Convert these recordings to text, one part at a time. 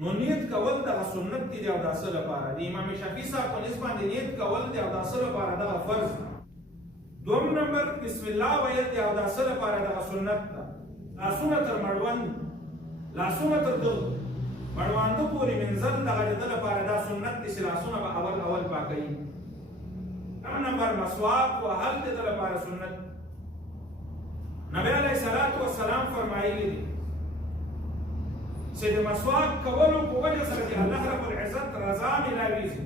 نو نیت کول دغه سنت دی او د اصل لپاره دی. امام شافعي صاحب په نسبت باندې نیت کول دی او د اصل لپاره دغه فرض دی. دوم نمبر بسم الله ویل دی او د اصل لپاره دغه سنت ده. لاسونه تر مړوند لاسونه تر مړوانده پورې منزل دغه د لپاره دا سنت دی چې لاسونه به اول پاکوي. دوم نمبر مسواک وهل د لپاره سنت. نبی علیه الصلاة والسلام فرمایلی دي چې د مسواک کولو په وجه سره چې الله رب العزت رضا ملاویږي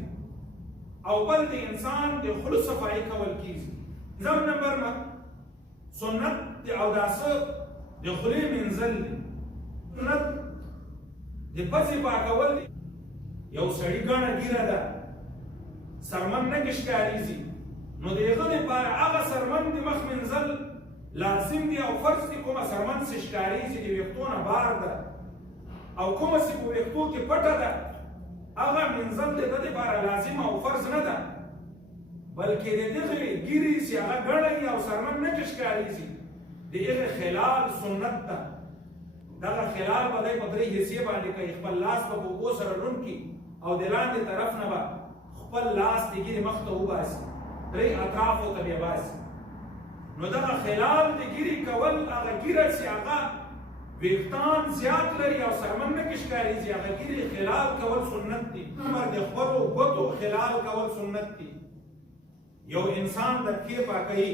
او بل د انسان د خلو صفایي کول کیږي. زم نمبر سنت د اوداسه د خولې منزل دی. سنت د پزې پاکول دی. یو سړي ګڼه ګیره ده سرمن نه ښکارېږي نو د هغه دپاره هغه سرمن د مخ منزل لازم دی او فرض دی. کومه سرمن چې ښکارېږي د ویښتو نه بار ده او کومه چې په ویښتو کې پټه ده هغه منزل د ده دپاره لازم او فرض نه ده بلکې د دغه ګیرې چې هغه ګڼه وي او سرمن نه ښکارېږي د هغې خلال سنت ده. دغه خلال به دی په درې حصې باندې کوي. خپل لاس به په اوبو سره لوند کړي او د لاندې طرف نه به خپل لاس د ګیرې مخ ته وباسي درې اطرافو ته بیا باسي. نو دغه خلال د ګیرې کول هغه ګیره چې هغه ویښتان زیات لري او سرمن نه ښکارېږي هغه ګیرې خلال کول سنت دي. نمبر د خپلو ګوتو خلال کول سنت دي. یو انسان د پښې پاکوي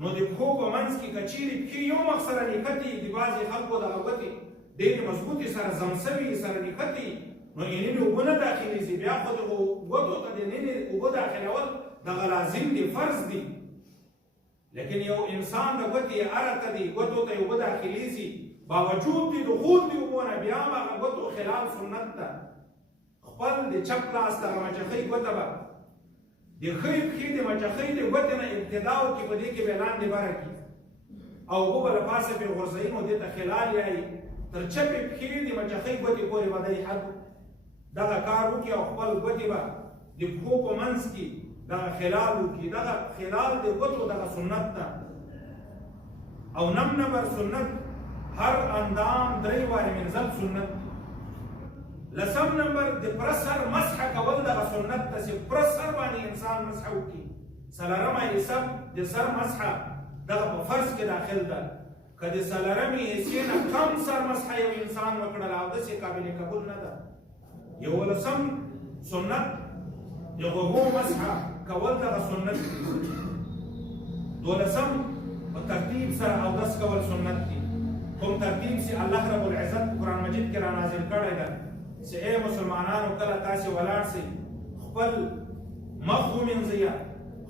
نو د پښو په منځ کې که چیرې پښې یو مخ سره نښتې د بعضې خلکو دغه ګوتې ډېرې مضبوطې سره زمسوي سره نښتې نو اینې اوبه نه داخلېږي بیا خو دغو ګوتو ته د ننې اوبه داخلول دغه لازم دي فرض دي. لیکن یو انسان د ګوتې ارته دي ګوتو ته اوبه داخلېږي باوجود د دخول د اوبو نه بیا هم هغه ګوتو خلال سنت ده. خپل د چپ لاس دغه مچخۍ ګوته به د ښۍ پښې د مچخۍ د ګوتې نه ابتدا وکړي په دې کې به لاندې بره کړي او اوبه به له پاسه پرې غورځوي نو دې ته خلال یایي. تر چپې پښې د مچخۍ ګوتې پورې به دی حد دغه کار وکړي او خپل ګوتې به د پښو په منځ کې دغه خلال وکړي. دغه خلال د ګوتو دغه سنت ده. او نمبر سنت هر اندام درې وارې منزل سنت دي. لسم نمبر د پر سر مسح کول دغه سنت ده چې پر سر باندې انسان مسح وکړي. څلورمه حصه د سر مسح دغه په فرض کې داخل ده. که د څلورمې حصې نه کم سر مسح یو انسان وکړل او داسې قابل قبول نه ده. یولسم سنت د غوږو مسح کول دغه سنت دي. دولسم په ترتیب سره اودس کول سنت دي. کوم ترتیب چې الله رب العزت قرآن مجید کې را نازل کړی ده چې ای مسلمانانو کله تاسې ولاړ شئ خپل مخ ومینځئ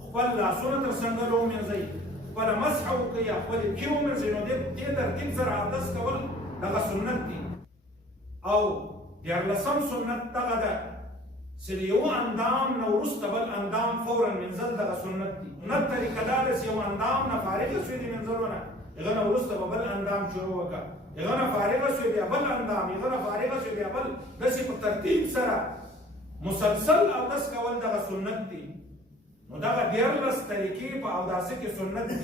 خپل لاسونه تر څنګلو ومینځئ خپله مسح وکړئ خپلې پښې ومینځئ نو دې ترتیب سره اودس کول دغه سنت دي. او دیارلسم سنت دغه ده چې د یو اندام نه وروسته بل اندام فورا منزل دغه سنت دي. سنت طریقه دا ده چې یو اندام نه فارغه شوې د منزلونه هغه نه وروسته به بل اندام شروع وکړه هغه نه فارغه شوې بیا بل اندام هغه نه فارغه شوې بیا بل داسې په ترتیب سره مسلسل اودس کول دغه سنت دي. نو دغه دیارلس طریقې په اوداسه کې سنت دي.